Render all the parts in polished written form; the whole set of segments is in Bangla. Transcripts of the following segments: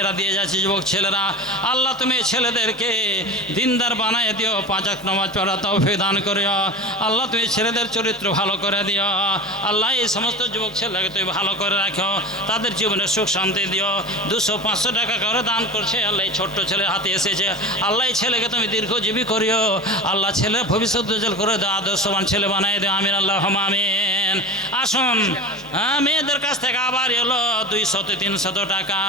এরা দিয়ে যাচ্ছে যুবক ছেলেরা, আল্লাহ তুমি ছেলেদেরকে দিনদার বানায় দিও, 5 ওয়াক্ত নামাজ পড়া তৌফিক দান করিও। আল্লাহ তুমি ছেলেদের চরিত্র ভালো করে দিও। আল্লাহ এই সমস্ত যুবক ছেলেকে তুমি ভালো করে রাখো, তাদের জীবনে সুখ শান্তি দিও। 200-500 টাকা করে দান করছে, আল্লাহ এই ছোট্ট ছেলের হাতে এসেছে, আল্লাহ এই ছেলেকে তুমি দীর্ঘজীবী করিও। আল্লাহ ছেলের ভবিষ্যৎ উজ্জ্বল করে দাও, আদর্শবান ছেলে বানাই দিও। আমিন আল্লাহুম্মা আমিন। আসুন, মেয়েদের কাছ থেকে আবার এলো 200-300 টাকা।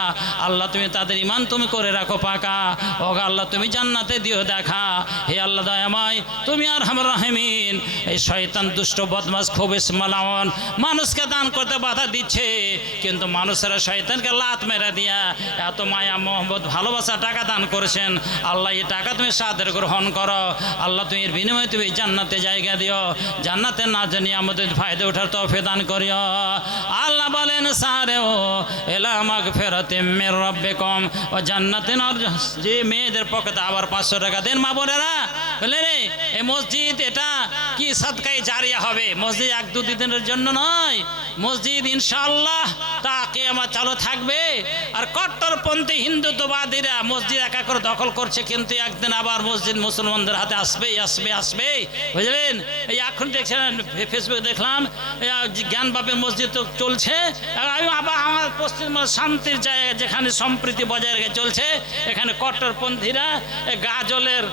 আল্লাহ তুমি তাদের ইমান তুমি করে রাখো পাকা। ও আল্লাহ তুমি জান্নাতে দিও দেখা। হে আল্লাহ দয়াময়, তুমি আরহামুর রাহিমিন। এই শয়তান দুষ্ট বদমাশ খবিস মালাউন মানুষকে দান করতে বাধা দিচ্ছে, কিন্তু মানুষেরা শয়তানকে লাত মেরে দিয়া এত মায়া মোহব্বত ভালোবাসা টাকা দান করেছেন। আল্লাহ এই টাকা তুমি সাদের গ্রহণ করো। আল্লাহ তুমি এর বিনিময়ে তুমি জান্নাতে জায়গা দিও। জান্নাতে না জানি আমাদের ফায়দা ওঠার তৌফিক দান করিও। আল্লাহ বলেন সারেও এলা মাগফিরাতিম মির রাব্বিকুম ও জান্নাতিন। যে মেয়েদের পকেটে আবার 500 টাকা দেন মা বোনেরা, বলে রে এই মসজিদ এটা কি সাদকায়ে জারিয়া হবে। মসজিদ 1-2 দিনের জন্য নয়, মসজিদ ইনশাআল্লাহ তা কিয়ামত চালু থাকবে। আর কট্টরপন্থী হিন্দুত্ববাদীরা মসজিদ একা করে দখল করছে, কিন্তু একদিন আবার মসজিদ মুসলমানদের হাতে আসবেই আসবে আসবে, বুঝলেন। এই এখন দেখছেন ফেসবুকে দেখলাম জ্ঞানবাপী মসজিদ তো চলছে। আমি আবার আমার পশ্চিম শান্তির জায়গায় যেখানে সম্প্রীতি বজায় রেখে চলছে, এখানে কট্টরপন্থীরা গাজলের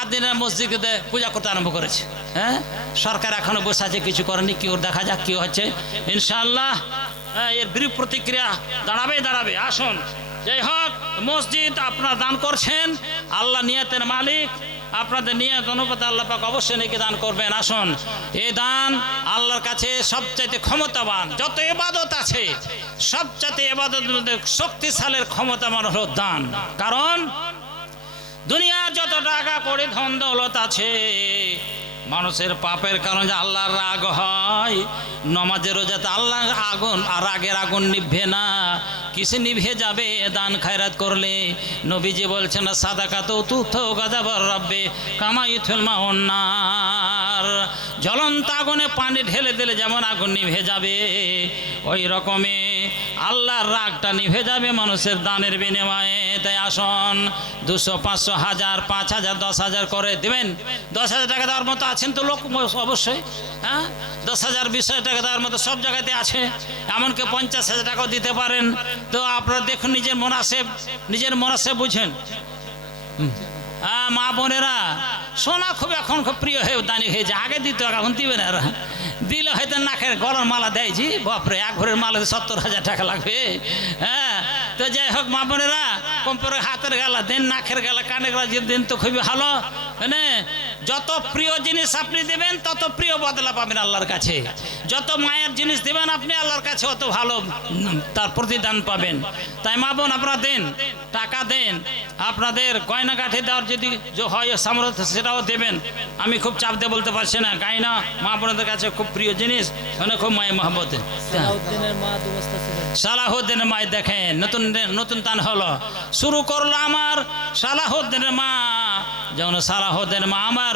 আদিনের মসজিদে পূজা করতে আরম্ভ করেছে। হ্যাঁ, সরকার এখনো বসে আছে, কিছু করেনি। কি ওর দেখা যাক কি হচ্ছে। ইনশাআল্লাহ এর বিরূপ প্রতিক্রিয়া দাঁড়াবে। আসুন, যাই হোক, মসজিদ আপনারা দান করছেন, আল্লাহ নিয়তের মালিক। আপনাদের নিয়ত অনুপাতে আল্লাহ পাক অবশ্যই নেকি দান করবেন। আসুন, এই দান আল্লাহর কাছে সবচাইতে ক্ষমতাবান। যত ইবাদত আছে সবচাইতে ইবাদতের মধ্যে শক্তিশালীর ক্ষমতাবান হলো দান। কারণ দুনিয়ার যত টাকা করে ধন দৌলত আছে, মানুষের পাপের কারণে আল্লাহর রাগ হয়। নমাজের রোজাতে আল্লাহর আগুন আর রাগের আগুন নিভবে না, কিসে নিভে যাবে দান খায়রাত করলে। নবীজি বলছেন সাদাকাত তুথু গাদাবার রাব্বে কামাইতুল মাউন্নার। জ্বলন্ত আগুনে পানি ঢেলে দিলে যেমন আগুন নিভে যাবে, ওই রকমে আল্লাহর রাগটা নিভে যাবে মানুষের দানের বিনিময়ে। তাই আসুন, 200, 500, 1000, 5000, 10,000 করে দেবেন। 10,000 টাকা দেওয়ার মতো আছেন তো লোক অবশ্যই। হ্যাঁ, 10,000, 20,000 টাকা দেওয়ার মতো সব জায়গাতে আছে। এমনকি 50,000 টাকাও দিতে পারেন। তো আপনারা দেখুন, নিজের মনাসে বুঝেন। হ্যাঁ মা বোনেরা, সোনা খুব এখন খুব প্রিয় হয়ে দানি হয়েছে। আগে দিত, এখন দিবে না। দিলে হয়তো নাকের গলার মালা দেয়। জি বাপরে, এক ভরের মালা 70,000 টাকা লাগবে। হ্যাঁ, তো যাই হোক মা বোনেরা, কম্পরে হাতের গালা দেন, নাকের গালা, কানের গালা দেন, তো খুবই ভালো। হ্যাঁ, যত প্রিয় জিনিস আপনি দেবেন তত প্রিয় বদলা পাবেন আল্লাহর কাছে। যত মায়ের জিনিস দেবেন আপনি আল্লাহর কাছে অত ভালো তার প্রতিদান পাবেন। তাই মা বোন আপনারা দেন, টাকা দেন। আপনাদের গয়নাগাঠি দেওয়ার যদি হয় সামর্থ্য সেটাও দেবেন। আমি খুব চাপ দিয়ে বলতে পারছি না, গায়না মা বোনদের কাছে খুব প্রিয় জিনিস, মানে খুব মায়ের মহব্বতে। সালাহুদ্দিনের মায় দেখেন, নতুন দান হলো, শুরু করলো আমার সালাহুদ্দিনের মা। যেমন সালাহুদ্দিনের মা আমার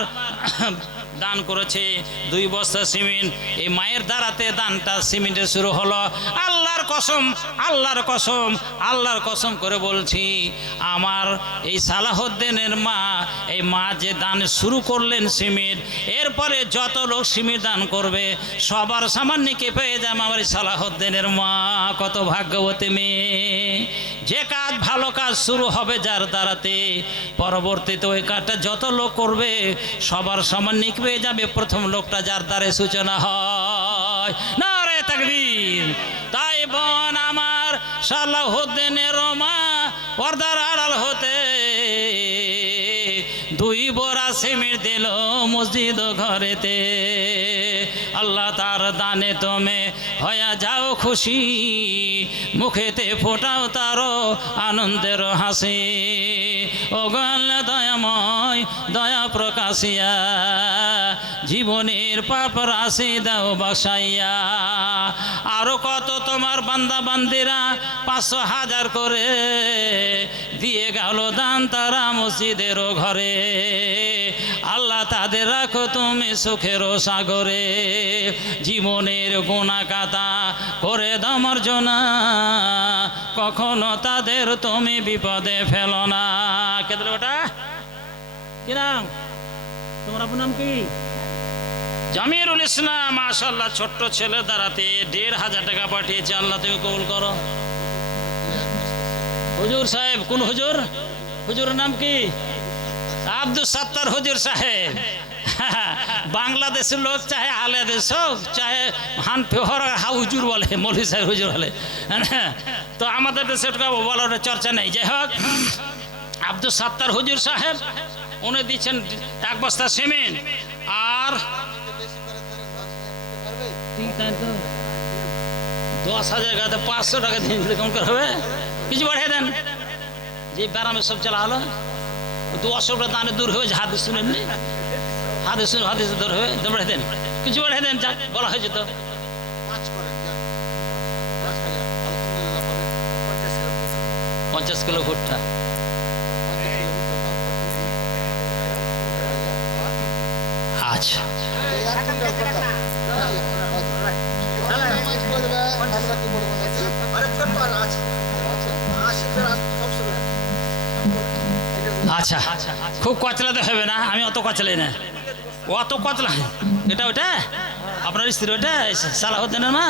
দান করেছে 2 বস্তা সিমেন্ট। এই মায়ের দ্বারাতে দানটা সিমেন্টের শুরু হলো। আল্লাহর কসম করে বলছি, আমার এই সালাহুদ্দিনের মা, এই মা যে দান শুরু করলেন সিমেন্ট, এরপরে যত লোক সিমেন্ট দান করবে সবার সামান্যকে পেয়ে যাবে আমার এই সালাহুদ্দিনের মা। কত ভাগ্যবতী মেয়ে। যে কাজ, ভালো কাজ শুরু হবে যার দ্বারাতে, পরবর্তীতে ওই কাজটা যত লোক করবে সবার সমান নিক পেয়ে যাবে প্রথম লোকটা যার দ্বারে সূচনা হয়। নারে তাকবীর। তাই বোন আমার, সালাহুদ্দিনের মা পর্দার আড়াল হতে 2 বোরা সিমেন্ট দিল মসজিদ ঘরেতে। আল্লাহ তার দানে তুমি হয়ে যাও খুশি, মুখেতে ফোটাও তারও আনন্দের হাসি। ও আল্লাহ দয়াময়, দয়া প্রকাশিয়া জীবনের পাপ রাশি দাও বাসাইয়া। আরো কত তোমার বান্দা বান্দিরা 500, 1000 করে দিয়ে গেল দান তারা মসজিদেরও ঘরে। আল্লাহ তাদের রাখো তুমি সুখের সাগরে। জীবনের গুনাহ কাতা করে দাও মার্জনা, কখনো তাদের তুমি বিপদে ফেলো না। কে দিল ওটা? কি নাম তোমার? আপনার নাম কি? জামিরুল ইসলাম। মাশাআল্লাহ, ছোট্ট ছেলে দ্বারাতে ১,৫০০ টাকা পাঠিয়েছে। আল্লাহ তুমি কবুল করো। হুজুর সাহেব, কোন হুজুর? হুজুরের নাম কি? আব্দুল সত্তার হুজুর সাহেব। বাংলাদেশের লোক চাহে আলে দেশ হোক, চাহে হানফি হুজুর বলে, মৌলভী সাহেব হুজুর বলে, তো আমাদের দেশে বলার চর্চা নেই। যাই হোক, আব্দুল সত্তার হুজুর সাহেব উনি দিচ্ছেন 1 বস্তা সিমেন্ট আর 10,000 টাকা 500 টাকা দিন কম করে হবে, কিছু বাড়িয়ে দেন। যে ব্যারামে সব চলা হলো, 200 টাকা দানে দূর হয়ে হাদিস শুনেননি, হাদিস দূর হয়ে বাড়িয়ে দেন, কিছু বাড়িয়ে দেন, যাক বলা হয়েছে তো। 50 কিলো ভুট্টা। আচ্ছা, আচ্ছা, খুব কচলাতে হবে না, আমি অত কচলাই না, অত কচলা। এটা ওটা আপনার স্ত্রী, ওটা সালাহুদ্দিনের মা,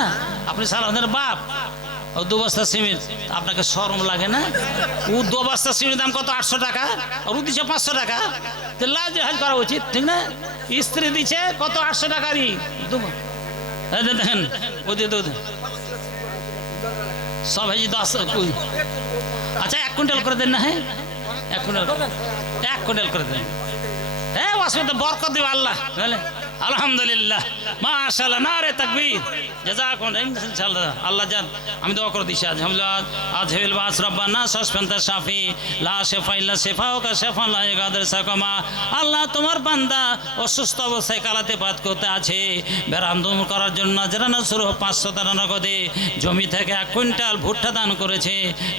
আপনি সালাহুদ্দিনের বাপ। ও 2 বস্তা সিমেন্ট, আপনাকে শরম লাগে না? ও 2 বস্তা সিমেন্ট দাম কত? 800 টাকা, আর ও দিচ্ছে 500 টাকা। লাজ করা উচিত, ঠিক না? স্ত্রী দিচ্ছে কত? 800 টাকারই। দেখেন ও দিয়ে সব হয়েছে 10। আচ্ছা, 1 কুইন্টাল করে দেন না? হ্যাঁ, 1 কুইন্টাল করে দেন। হ্যাঁ, অসুবিধা বরকত দিবে আল্লাহ। আলহামদুলিল্লাহ, মাশাআল্লাহ, নারে তাকবীর, জাযাকুমুল্লাহ। ইনশাআল্লাহ আল্লাহ জান, আমি দোয়া করে দিছি। আলহামদুলিল্লাহ। আযহিল বাস রব্বানা সাসফান্তা শাফি লা শিফা ইল্লা শিফাউকা শিফা লা ইয়াগাদির সাকামা। আল্লাহ, তোমার বান্দা অসুস্থ অবস্থায় কালাতে পাত করতে আছে, ব্যারাম দূর করার জন্য নাজরানা শুরু 500 টাকা নগদে জমি থেকে 1 কুইন্টাল ভুট্টা দান করেছে।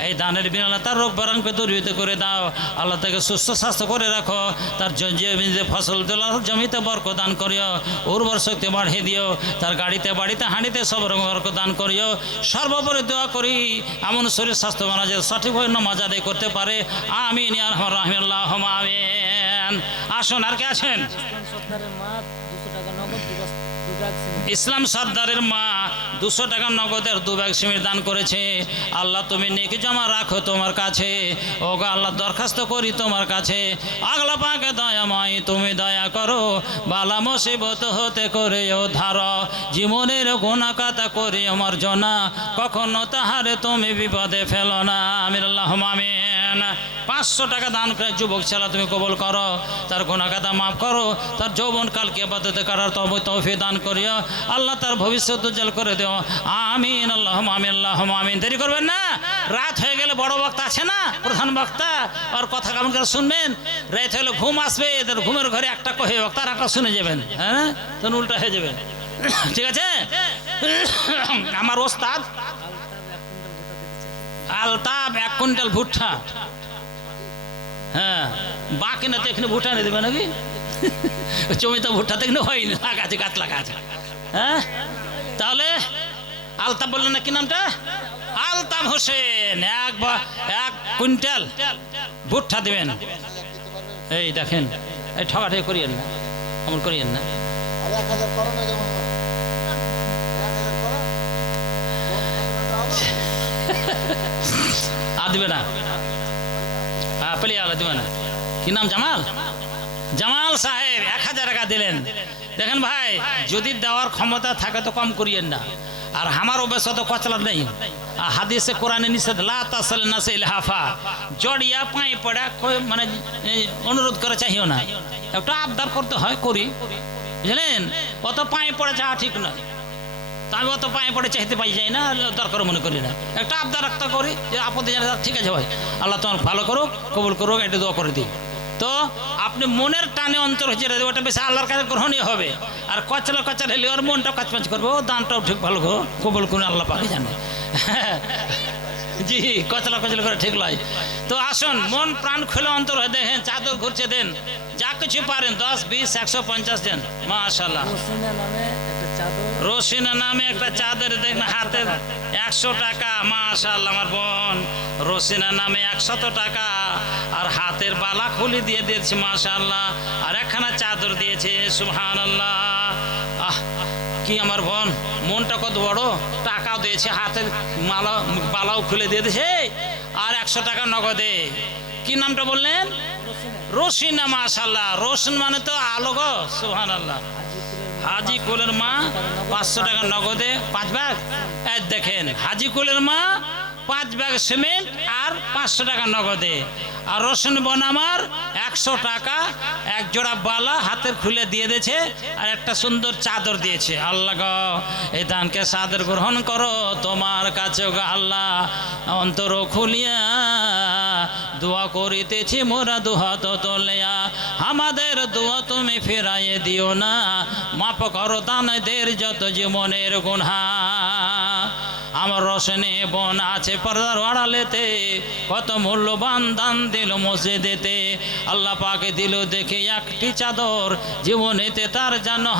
এই দানের বিনিময়ে তার রোগ বারামকে দূরীভূত করে দাও। আল্লাহ তাকে সুস্থ স্বাস্থ্য করে রাখো, তার জমিতে ফসল তোলা জমিতে বরকত দান করিও, উর্বর শক্তি বাড়িয়ে দিও, তার গাড়িতে বাড়িতে হাঁড়িতে সব রকম বরকত দান করিও। সর্বোপরি দোয়া করি এমন শরীর স্বাস্থ্য মানা যে সঠিকভাবে নামাজ আদায় করতে পারে। আমিন ইয়া আরহামার রাহিমিন, আল্লাহুম্মা আমিন। আসুন, আর কে আছেন? ইসলাম সর্দারের মা 200 টাকা নগদের 2 ব্যাগ সিমেন্ট দান করেছে। আল্লাহ, তুমি নেকি জমা রাখো তোমার কাছে। ও গো আল্লাহ, দরখাস্ত করি তোমার কাছে, আগলা পাকে দয়াময় তুমি দয়া করো, বালা মুসিবত হতে করে ধার, জীবনের গুনাহ কাতা করে আমার জনা, কখনো তাহারে তুমি বিপদে ফেলো না। আমিন, আল্লাহুম্মা আমিন। 500 টাকা দান করে যুবক ছেলে তুমি কবুল করো, তার গুনাহ কাতা মাফ করো, তার যৌবনকালকে ইবাদত করার তৌফিক দান করিও। আল্লাহ তার ভবিষ্যৎ উজ্জ্বল করে দিও। আমিন, আল্লাহুম্মা আমিন, আল্লাহুম্মা আমিন। দেরি করবেন না, রাত হয়ে গেলে বড় বক্তা আছে না, প্রধান বক্তা, আর কথা কেমন করে শুনবেন? রাত হলে ঘুম আসবে, এদের ঘুমের ঘরে একটা কহে বক্তা আর একটা শুনে যাবেন, হ্যাঁ, তখন উল্টা হয়ে যাবে। ঠিক আছে? আমার ওস্তাদ আলতাব 1 কুইন্টাল ভুট্টা, হ্যাঁ, বাকি না তো এখানে ভুট্টা নিয়ে দেবে নাকি? জমিতে ভুট্টা তো এখানে হয়নি, লাগাছে, গাছ লাগাছে। হ্যাঁ, তাহলে আলতাব বললেন না, কি নামটা? আলতাব হোসেন 1 কুইন্টাল ভুট্টা দিবেন। এই দেখেন, এই ঠকাঠকি করিয়েন না, অমন করিয়েন না। আর দিবে না, পেলে আলা দিবে না। কি নাম? জামাল, জামাল সাহেব 1000 টাকা দিলেন। দেখেন ভাই, যদি দেওয়ার ক্ষমতা থাকে তো কম করিয়েন না। আর আমার অবশ্য তো কচলা নেই, হাদিসে কোরআনে নিষেধ, লা তাসালুন নাস ইলহাফা, জড়িয়া পায়ে পড়া মানে অনুরোধ করে চাইও না, একটা আবদার করতে হয়, করি, বুঝলেন? অত পায়ে পড়ে যাওয়া ঠিক নয়। তা আমি অত পায়ে পড়ে চাইতে পাই যাই না, দরকার মনে করি না। একটা আবদার রাখতে করি যে আপদে জানা, ঠিক আছে ভাই, আল্লাহ তোমার ভালো করুক, কবুল করুক, এটা দোয়া করে দিই। তো আপনি মনের টানে অন্তর হচ্ছে, ওটা বেশি আল্লাহর কাছে গ্রহণীয় হবে। আর কচলা কচলা হলে ওর মনটা কাচপাচ করবে, ও দানটাও ঠিক ভালো কবুল করে আল্লাহ পাকে জানে। জি, কচলা কচলা করে ঠিক লয়। তো আসুন, মন প্রাণ খুলে অন্তর হয়ে দেখেন, চাদর ঘুরছে দেন, যা কিছু পারেন, 10, 20, 150 দেন, মাশাআল্লাহ। রসিনা নামে একটা চাদর দেখেন হাতের 100 টাকা। মাশাআল্লাহ আমার বোন রসিনা নামে 100 টাকা আর হাতের বালা খুলি দিয়ে দিয়েছে মাশাআল্লাহ, আর একখানা চাদর দিয়েছে সুবহানাল্লাহ। আহ কি আমার বোন মনটা কত বড়, টাকাও দিয়েছে, হাতের মালা বালাও খুলে দিয়ে দিয়েছে আর 100 টাকা নগদে। কি নামটা বললেন? রসিনা। মাশাআল্লাহ রসুন মানে তো আলো গো সুবহানাল্লাহ। হাজি কুলের মা 500 টাকা নগদে 5 ব্যাগ। এই দেখেন হাজি কুলের মা 5 ব্যাগ সিমেন্ট আর 500 টাকা নগদে। আর রসুন বোন আমার 100 টাকা এক জোড়া বালা হাতের খুলে দিয়ে দিয়েছে আর একটা সুন্দর চাদর দিয়েছে। আল্লাহ গো এই দানকে সাদর গ্রহণ করো তোমার কাছে গো আল্লাহ। অন্তর খুলিয়া দোয়া করিতেছি মোরা দুহাত তোলিয়া, আমাদের দোয়া তুমি ফেরাইয়ে দিও না, মাফ করো দানদের যত জীবনের গুনাহ। আমার রসনে বোন আছে পর্দার আড়ালেতে, কত মূল্যবান দান দিল মসজিদেতে। আল্লাহ পাকে দিল দেখে একটি চাদর, জীবনেতে তার জানো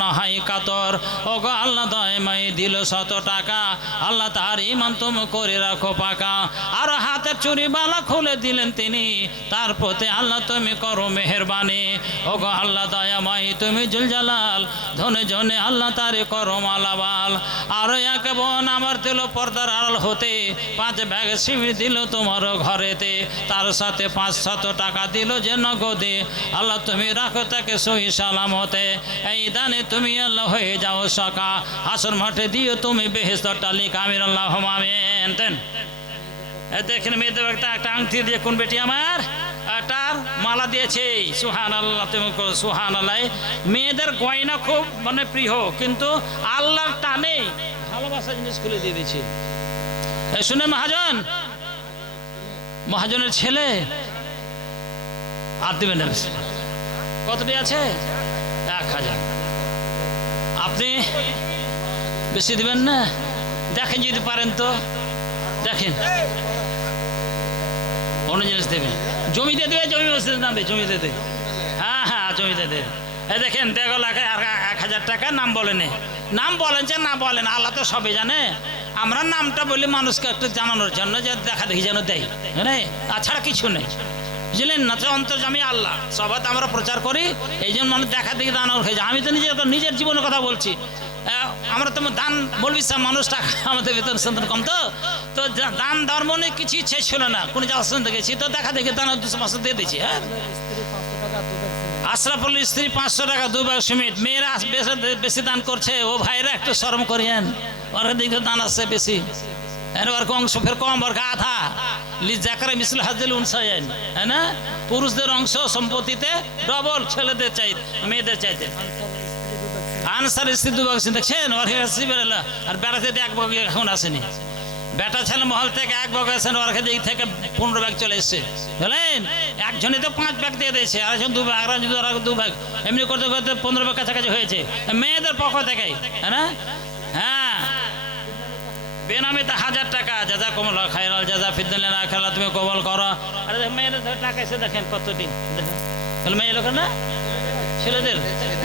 না হাই কাতর। ও গো আল্লাহ দয়মাই দিল 100 টাকা, আল্লাহ তার ইমান তুমি করে রাখো পাকা। আর হাতের চুরি বালা খুলে দিলেন তিনি, তার প্রতি আল্লাহ তুমি করো মেহেরবানি। ও গো আল্লাহ দয়াময় তুমি জুল জালাল, ধনে জনে আল্লাহ তারে করো মালাবাল। আর এক বোন আমার দিল পর্দার আড়াল হতে 5 ব্যাগ সিমেন্ট দিল তোমার ঘরেতে, তার সাথে 500 টাকা দিল যে নগদে। আল্লাহ তুমি রাখো তাকে সহি সালামতে, এই দানে তুমি আল্লাহ হয়ে যাও সকা, হাসর মাঠে দিও তুমি বেহেশতের তালিকা। আমিন আল্লাহুম্মা আমিন। দেখেন মেয়েদের একটা আংটি দিয়ে কোন বেটি আমার তার মালা দিয়েছে সুবহানাল্লাহ। তুমি সুবহানাল্লাহ। মেয়েদের গয়না খুব মানে প্রিয়, কিন্তু আল্লাহর টানে ভালোবাসা জিনিস খুলে দিয়ে দিয়েছে। শুনে মহাজনের ছেলে আর দিবেন কতটি আছে? 1000। আপনি বেশি দিবেন না? দেখেন যদি পারেন তো দেখেন অন্য জিনিস দেবেন। জমিতে দেবে, জমি মসজিদের নামে জমিতে দেবে। হ্যাঁ হ্যাঁ জমিতে দেবে। এই দেখেন 1.5 লাখ আর 1000 টাকা নাম বলেন, নাম বলেন যে না বলেন আল্লাহ তো সবই জানে। আমরা নামটা বলি মানুষকে একটু জানানোর জন্য যে দেখা দেখি যেন দেয়, হ্যাঁ তাছাড়া কিছু নেই বুঝলেন না। অন্তর্যামী আল্লাহ সবাই আমরা প্রচার করি, এই জন্য মানুষ দেখা দেখি দানোর হয়ে যায়। আমি তো নিজের জীবনের কথা বলছি। আমরা তো দান বলবি মানুষ টাকা আমাদের বেতন সন্তান কম, তো দান ধর্ম নিয়ে কিছু ইচ্ছে ছিল না। কোন জায়গা গেছি তো দেখা দেখি দান 200 দিয়ে দিয়েছি। হ্যাঁ আশরাফুল স্ত্রী 500 টাকা 2 ব্যাগ সিমেন্ট। মেয়েরা বেশি দান করছে, ও ভাইরা একটু শরম করিয়েন, ওর দিকে দান আসছে বেশি, ওর অংশ ফের কম, ওর আধা লিজাকারে মিসল হাজিল উনসাইন, হ্যাঁ না? পুরুষদের অংশ সম্পত্তিতে ডবল ছেলেদের চাইতে মেয়েদের চাইতে। আনসার স্ত্রী 2 ব্যাগ দেখছেন, ওর আর বেড়াতে 1 ব্যাগ এখন আসেনি। বেটা ছেলে মহল থেকে 1 ব্যাগ আসেন, ওর দিক থেকে 15 ব্যাগ চলে এসছে বুঝলেন। একজনে তো 5 ব্যাগ দিয়ে দিয়েছে, আর একজন 2 ব্যাগ, আর যদি 2 ব্যাগ, এমনি করতে করতে 15 ব্যাগ কাছাকাছি হয়েছে মেয়েদের পক্ষ থেকে, হ্যাঁ না? হ্যাঁ বেনামিতে 1000 টাকা জাযাকুমুল্লাহ খায়রাল জাযা ফিদ দুনিয়া ওয়াল আখিরাহ, তুমি কবুল করো। আর মেয়েদের টাকা এসে দেখেন কতদিন, দেখেন মেয়ে লোকের না ছেলেদের,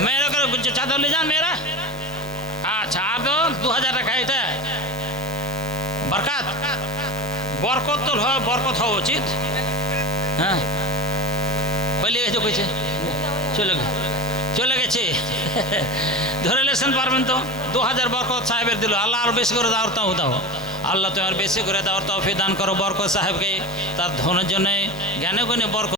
মেয়ে লোকের চাদর নিয়ে যান মেয়েরা। আচ্ছা আর 2000 টাকা, এটা বরকত বরকত তো বরকত হওয়া উচিত। হ্যাঁ বলে গেছে কইছে চলে গেছে ধরে লেছেন পারবেন তো। 2000 বরকত সাহেবের দিল, আল্লাহ আর বেশি করে দাও দাও। আল্লাহ তুমি আর বেশি করে দাও তৌফিক দান করো বরকত সাহেবকে, তার ধনের জন্য জ্ঞানে গুণে বরকত